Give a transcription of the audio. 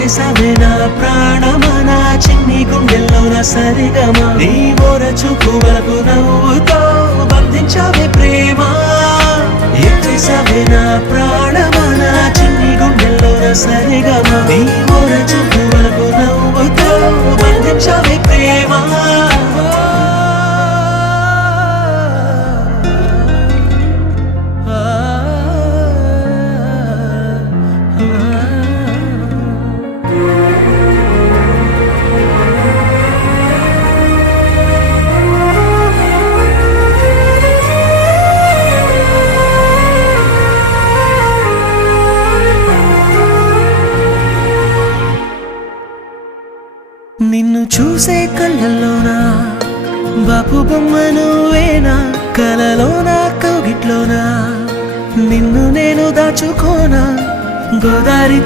చేసావే నా ప్రాణమా నా చిన్ని గుండెల్లోన సరిగమా నీ మోర చూపు వరకు నవ్వుతో బంధించావే ప్రేమ చేసావే నా ప్రాణమా నా చిన్ని గుండెల్లోన సరిగమా నీ మోర చూపు వరకు నవ్వుతో బంధించావే ప్రేమ నిన్ను చూసే కళ్ళల్లోనా బాపు బొమ్మ నువ్వేనా కలలోనా కౌగిట్లోనా నిన్ను నేను దాచుకోనా గోదారి